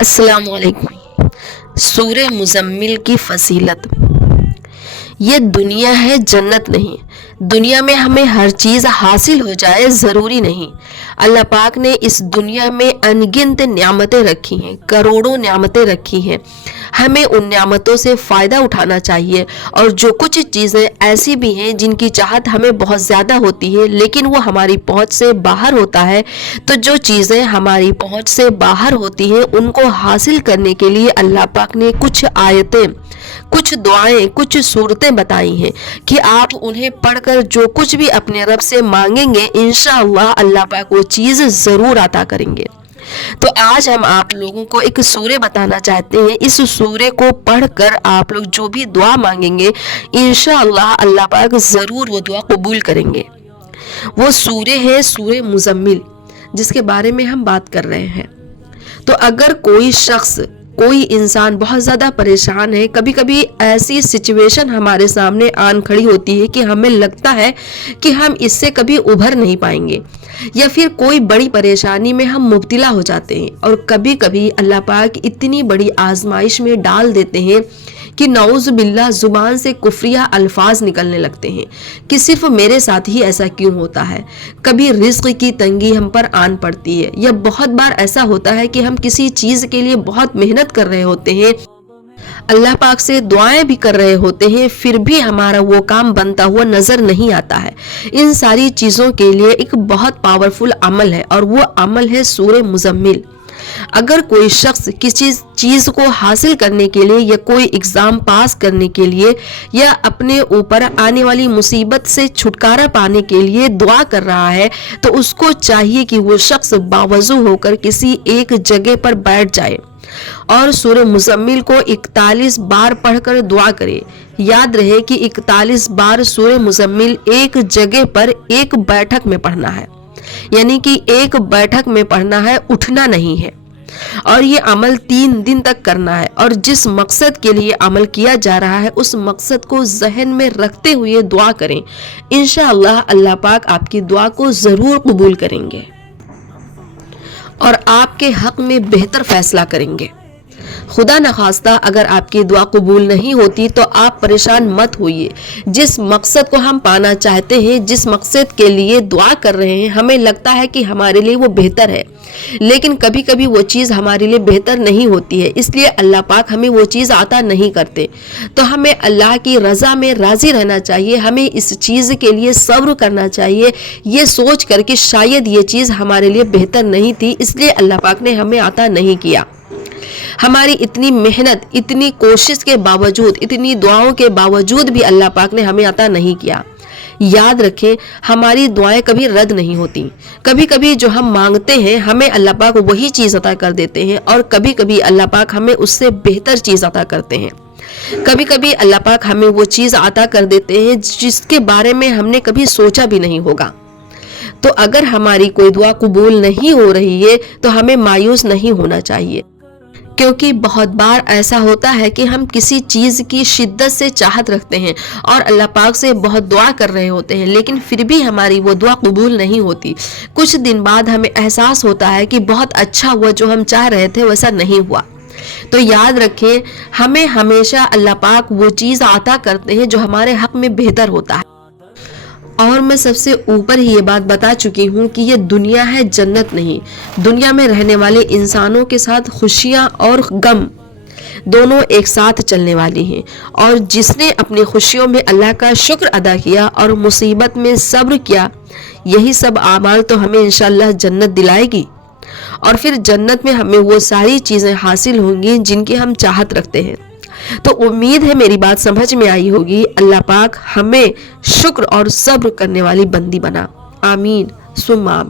अस्सलाम वालेकुम। सूरह मुज़म्मिल की फजीलत। ये दुनिया है, जन्नत नहीं। दुनिया में हमें हर चीज़ हासिल हो जाए ज़रूरी नहीं। अल्लाह पाक ने इस दुनिया में अनगिनत नियामतें रखी हैं, करोड़ों नियामतें रखी हैं। हमें उन नियामतों से फ़ायदा उठाना चाहिए। और जो कुछ चीज़ें ऐसी भी हैं जिनकी चाहत हमें बहुत ज़्यादा होती है लेकिन वो हमारी पहुंच से बाहर होता है, तो जो चीज़ें हमारी पहुंच से बाहर होती हैं उनको हासिल करने के लिए अल्लाह पाक ने कुछ आयतें, कुछ दुआएं, कुछ सूरतें बताई हैं कि आप उन्हें पढ़कर जो कुछ भी अपने रब से मांगेंगे इंशाअल्लाह अल्लाह पाक वो चीज़ ज़रूर अता करेंगे। तो आज हम आप लोगों को एक सूरे बताना चाहते हैं। इस सूरे को पढ़कर आप लोग जो भी दुआ मांगेंगे इंशाअल्लाह अल्लाह पाक ज़रूर वो दुआ कबूल करेंगे। वो सूरे है सूरे मुज़म्मिल, जिसके बारे में हम बात कर रहे हैं। तो अगर कोई शख्स, कोई इंसान बहुत ज़्यादा परेशान है, कभी कभी ऐसी सिचुएशन हमारे सामने आन खड़ी होती है कि हमें लगता है कि हम इससे कभी उभर नहीं पाएंगे या फिर कोई बड़ी परेशानी में हम मुब्तला हो जाते हैं। और कभी कभी अल्लाह पाक इतनी बड़ी आजमाइश में डाल देते हैं कि नऊज़ बिल्लाह ज़ुबान से कुफ्रिया अल्फाज निकलने लगते हैं कि सिर्फ मेरे साथ ही ऐसा क्यों होता है। कभी रिज़्क़ की तंगी हम पर आन पड़ती है, या बहुत बार ऐसा होता है कि हम किसी चीज़ के लिए बहुत मेहनत कर रहे होते हैं, अल्लाह पाक से दुआएं भी कर रहे होते हैं, फिर भी हमारा वो काम बनता हुआ नजर नहीं आता है। इन सारी चीज़ों के लिए एक बहुत पावरफुल अमल है और वो अमल है सूरह मुज़म्मिल। अगर कोई शख्स किसी चीज़ को हासिल करने के लिए या कोई एग्ज़ाम पास करने के लिए या अपने ऊपर आने वाली मुसीबत से छुटकारा पाने के लिए दुआ कर रहा है, तो उसको चाहिए कि वो शख्स बावजू होकर किसी एक जगह पर बैठ जाए और सूरह मुज़म्मिल को 41 बार पढ़कर दुआ करे। याद रहे कि 41 बार सूरह मुज़म्मिल एक जगह पर एक बैठक में पढ़ना है, यानी कि एक बैठक में पढ़ना है, उठना नहीं है। और ये अमल 3 दिन तक करना है। और जिस मकसद के लिए अमल किया जा रहा है उस मकसद को जहन में रखते हुए दुआ करें। इंशाअल्लाह अल्लाह पाक आपकी दुआ को ज़रूर कबूल करेंगे और आपके हक में बेहतर फैसला करेंगे। खुदा न खास्ता अगर आपकी दुआ कबूल नहीं होती तो आप परेशान मत होइए। जिस मकसद को हम पाना चाहते हैं, जिस मकसद के लिए दुआ कर रहे हैं, हमें लगता है कि हमारे लिए वो बेहतर है, लेकिन कभी कभी वो चीज़ हमारे लिए बेहतर नहीं होती है, इसलिए अल्लाह पाक हमें वो चीज़ अता नहीं करते। तो हमें अल्लाह की रज़ा में राज़ी रहना चाहिए, हमें इस चीज़ के लिए सब्र करना चाहिए, ये सोच कर कि शायद ये चीज़ हमारे लिए बेहतर नहीं थी इसलिए अल्लाह पाक ने हमें अता नहीं किया। हमारी इतनी मेहनत, इतनी कोशिश के बावजूद, इतनी दुआओं के बावजूद भी अल्लाह पाक ने हमें अता नहीं किया। याद रखें, हमारी दुआएं कभी रद्द नहीं होती। कभी कभी जो हम मांगते हैं हमें अल्लाह पाक वही चीज़ अता कर देते हैं, और कभी कभी अल्लाह पाक हमें उससे बेहतर चीज़ अता करते हैं। कभी कभी अल्लाह पाक हमें वो चीज़ अता कर देते हैं जिसके बारे में हमने कभी सोचा भी नहीं होगा। तो अगर हमारी कोई दुआ कबूल नहीं हो रही है तो हमें मायूस नहीं होना चाहिए, क्योंकि बहुत बार ऐसा होता है कि हम किसी चीज़ की शिद्दत से चाहत रखते हैं और अल्लाह पाक से बहुत दुआ कर रहे होते हैं, लेकिन फिर भी हमारी वो दुआ कबूल नहीं होती। कुछ दिन बाद हमें एहसास होता है कि बहुत अच्छा हुआ, जो हम चाह रहे थे वैसा नहीं हुआ। तो याद रखें, हमें हमेशा अल्लाह पाक वो चीज़ अता करते हैं जो हमारे हक में बेहतर होता है। और मैं सबसे ऊपर ही ये बात बता चुकी हूँ कि ये दुनिया है, जन्नत नहीं। दुनिया में रहने वाले इंसानों के साथ खुशियाँ और गम दोनों एक साथ चलने वाली हैं, और जिसने अपनी खुशियों में अल्लाह का शुक्र अदा किया और मुसीबत में सब्र किया, यही सब आमाल तो हमें इंशाअल्लाह जन्नत दिलाएगी। और फिर जन्नत में हमें वो सारी चीज़ें हासिल होंगी जिनकी हम चाहत रखते हैं। तो उम्मीद है मेरी बात समझ में आई होगी। अल्लाह पाक हमें शुक्र और सब्र करने वाली बंदी बना। आमीन सुम्मा आमीन।